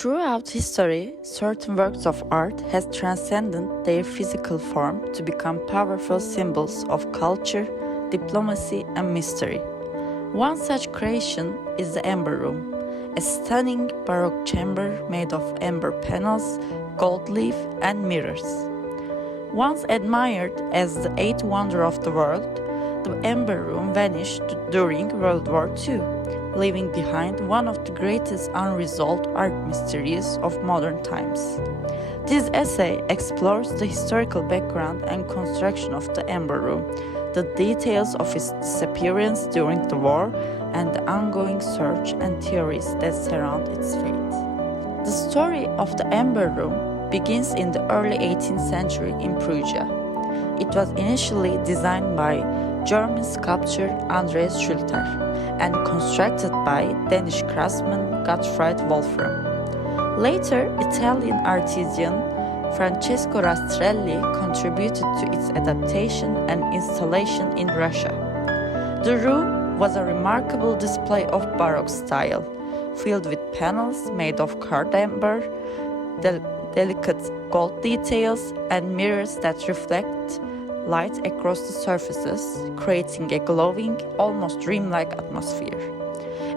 Throughout history, certain works of art has transcended their physical form to become powerful symbols of culture, diplomacy, and mystery. One such creation is the Amber Room, a stunning Baroque chamber made of amber panels, gold leaf, and mirrors. Once admired as the eighth wonder of the world, the Amber Room vanished during World War II, leaving behind one of the greatest unresolved art mysteries of modern times. This essay explores the historical background and construction of the Amber Room, the details of its disappearance during the war, and the ongoing search and theories that surround its fate. The story of the Amber Room begins in the early 18th century in Perugia. It was initially designed by German sculptor Andreas Schulter and constructed by Danish craftsman Gottfried Wolfram. Later, Italian artisan Francesco Rastrelli contributed to its adaptation and installation in Russia. The room was a remarkable display of Baroque style, filled with panels made of carved amber, delicate gold details, and mirrors that reflect light across the surfaces, creating a glowing, almost dreamlike atmosphere.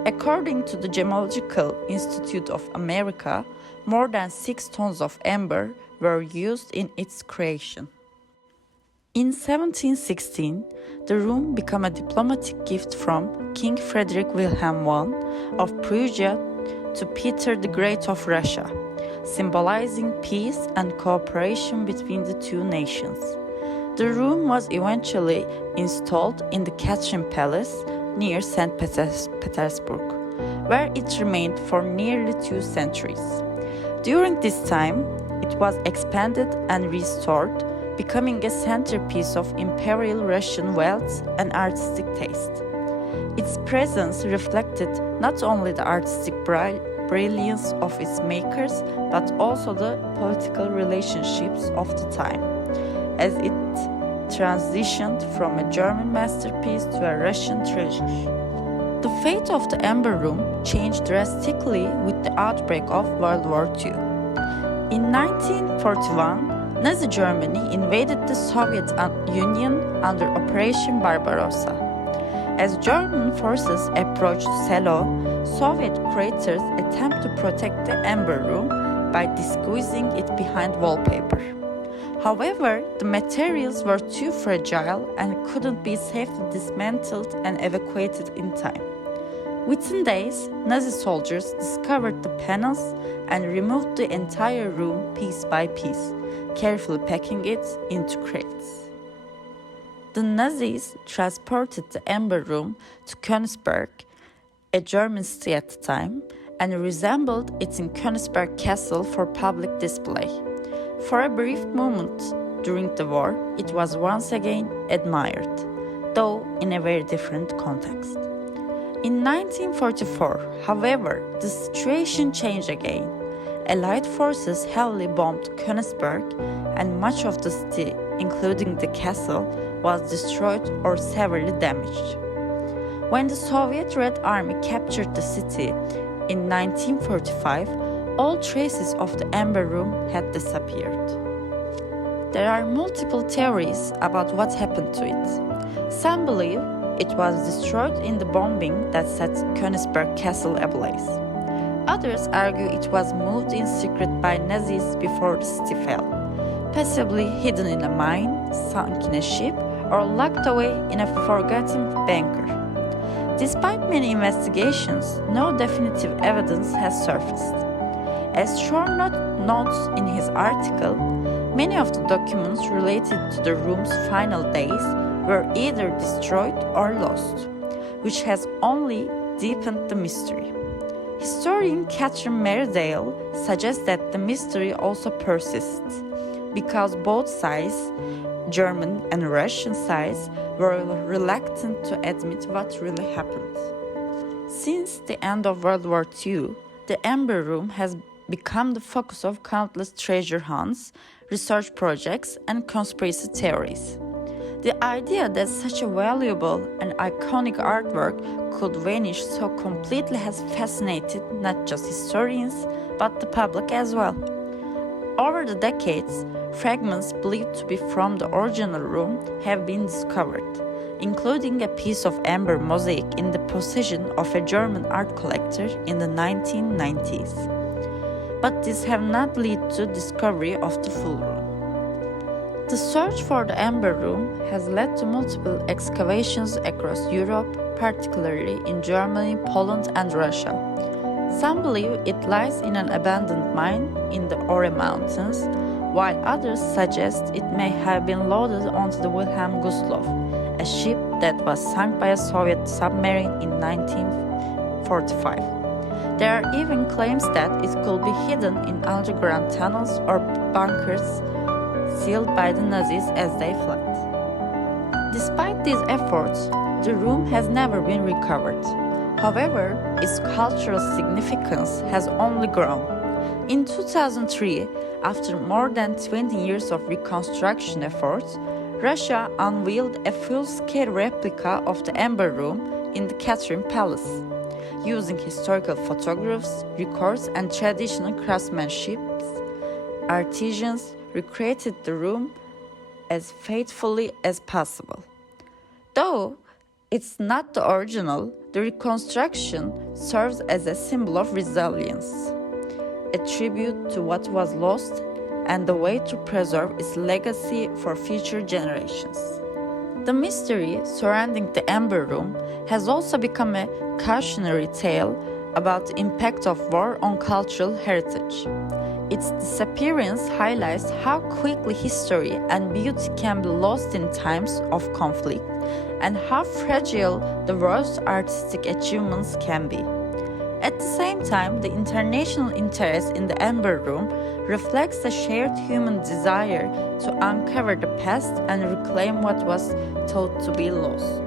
According to the Gemological Institute of America, more than 6 tons of amber were used in its creation. In 1716, the room became a diplomatic gift from King Frederick Wilhelm I of Prussia to Peter the Great of Russia, symbolizing peace and cooperation between the two nations. The room was eventually installed in the Catherine Palace near St. Petersburg, where it remained for nearly 2 centuries. During this time, it was expanded and restored, becoming a centerpiece of Imperial Russian wealth and artistic taste. Its presence reflected not only the artistic brilliance of its makers, but also the political relationships of the time, as it transitioned from a German masterpiece to a Russian treasure. The fate of the Amber Room changed drastically with the outbreak of World War II. In 1941, Nazi Germany invaded the Soviet Union under Operation Barbarossa. As German forces approached Selo, Soviet creators attempted to protect the Amber Room by disguising it behind wallpaper. However, the materials were too fragile and couldn't be safely dismantled and evacuated in time. Within days, Nazi soldiers discovered the panels and removed the entire room piece by piece, carefully packing it into crates. The Nazis transported the Amber Room to Königsberg, a German city at the time, and reassembled it in Königsberg Castle for public display. For a brief moment during the war, it was once again admired, though in a very different context. In 1944, however, the situation changed again. Allied forces heavily bombed Königsberg, and much of the city, including the castle, was destroyed or severely damaged. When the Soviet Red Army captured the city in 1945, all traces of the Amber Room had disappeared. There are multiple theories about what happened to it. Some believe it was destroyed in the bombing that set Königsberg Castle ablaze. Others argue it was moved in secret by Nazis before the city fell, possibly hidden in a mine, sunk in a ship, or locked away in a forgotten bunker. Despite many investigations, no definitive evidence has surfaced. As Shore notes in his article, many of the documents related to the room's final days were either destroyed or lost, which has only deepened the mystery. Historian Catherine Meredale suggests that the mystery also persists, because both sides, German and Russian sides, were reluctant to admit what really happened. Since the end of World War II, the Amber Room has become the focus of countless treasure hunts, research projects, and conspiracy theories. The idea that such a valuable and iconic artwork could vanish so completely has fascinated not just historians, but the public as well. Over the decades, fragments believed to be from the original room have been discovered, including a piece of amber mosaic in the possession of a German art collector in the 1990s. But these have not led to discovery of the full room. The search for the Amber Room has led to multiple excavations across Europe, particularly in Germany, Poland, and Russia. Some believe it lies in an abandoned mine in the Ore Mountains, while others suggest it may have been loaded onto the Wilhelm Gustloff, a ship that was sunk by a Soviet submarine in 1945. There are even claims that it could be hidden in underground tunnels or bunkers sealed by the Nazis as they fled. Despite these efforts, the room has never been recovered. However, its cultural significance has only grown. In 2003, after more than 20 years of reconstruction efforts, Russia unveiled a full-scale replica of the Amber Room in the Catherine Palace. Using historical photographs, records, and traditional craftsmanship, artisans recreated the room as faithfully as possible. Though it's not the original, the reconstruction serves as a symbol of resilience, a tribute to what was lost, and a way to preserve its legacy for future generations. The mystery surrounding the Amber Room has also become a cautionary tale about the impact of war on cultural heritage. Its disappearance highlights how quickly history and beauty can be lost in times of conflict, and how fragile the world's artistic achievements can be. At the same time, the international interest in the Amber Room reflects a shared human desire to uncover the past and reclaim what was thought to be lost.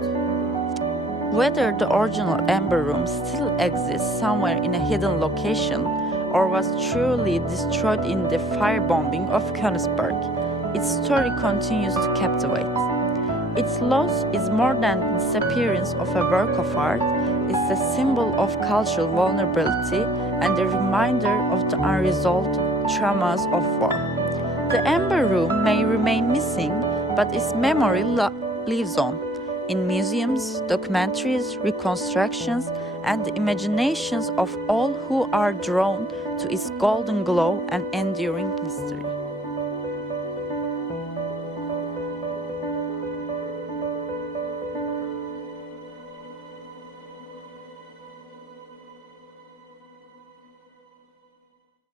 Whether the original Amber Room still exists somewhere in a hidden location or was truly destroyed in the firebombing of Königsberg, its story continues to captivate. Its loss is more than the disappearance of a work of art, it's a symbol of cultural vulnerability and a reminder of the unresolved traumas of war. The Amber Room may remain missing, but its memory lives on in museums, documentaries, reconstructions, and the imaginations of all who are drawn to its golden glow and enduring mystery.